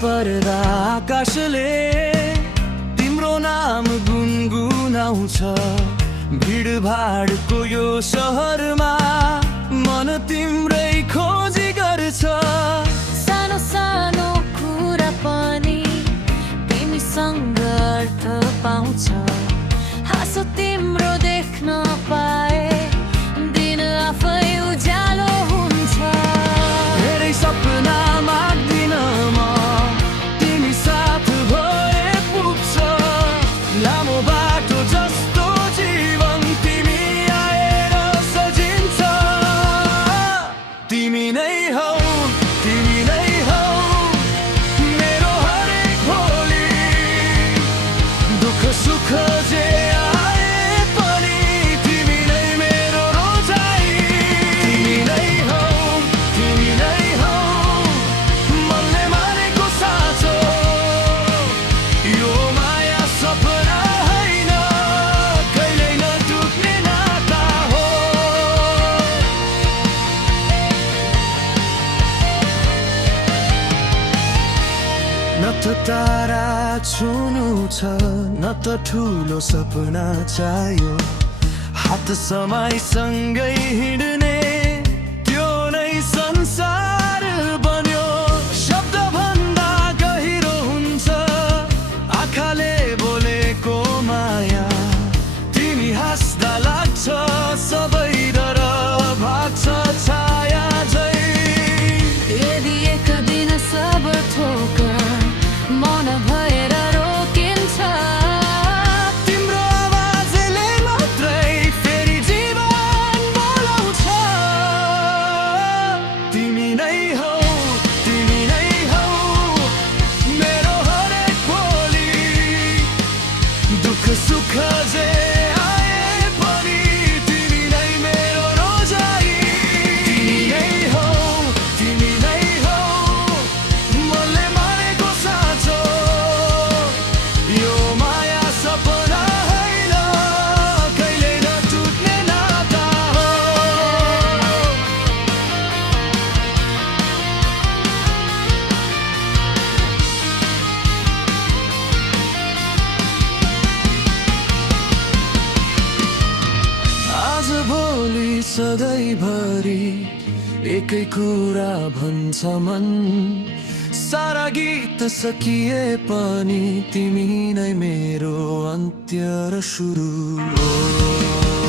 पर्दा आकाशले तिम्रो नाम गुनगुनाउँछ। भिडभाडको यो सहरमा मन तिम्रै खोजी गर्छ। सानो सानो कुरा पनि तिमीसँग अर्थ पाउँछ। हाँसो तिम्रो देख्न पाए दिन आफै उज्यालो हुन्छ। धेरै सपना माग्दिन म, तिमी साथ भए पुग्छ। लामो बाटो जस्तो जीवन तिमी आएर सजिन्छ। तिमी नै हौ, तिमी नै हौ मेरो हरेक भोलि। दुःख सुख जे आए पनि तिमी नै मेरो रोजाइ। तिमी नै हौ, तिमी नै हौ मनले मानेको साँचो। यो माया सपना होइन, कहिल्यै नटुट्ने नाता हो। न त तारा छुनु छ, न त ठुलो सपना चाहियो। हात समाइसँगै हिँड्ने त्यो नै संसार बन्यो। शब्द भन्दा गहिरो हुन्छ आँखाले बोलेको माया। तिमी हाँस्दा लाग्छ सबै डर भाग्छ छाया झै। यदि एक दिन सब ठोकर मन भएर रोकिन्छ, तिम्रो आवाजले मात्रै फेरि जीवन बोलाउँछ। तिमी नै हौ, तिमी नै हौ मेरो हरेक भोलि। दुःख सुख जे आए पनि तिमी नै मेरो रोजाइ। तिमी नै हौ, तिमी नै हौ मनले मानेको साँचो। यो माया सपना होइन, कहिल्यै नटुट्ने नाता हो। आज भोलि सधैँभरि एकै कुरा भन्छ मन। सारा गीत सकिए पनि तिमी नै मेरो अन्त्य र सुरु हो।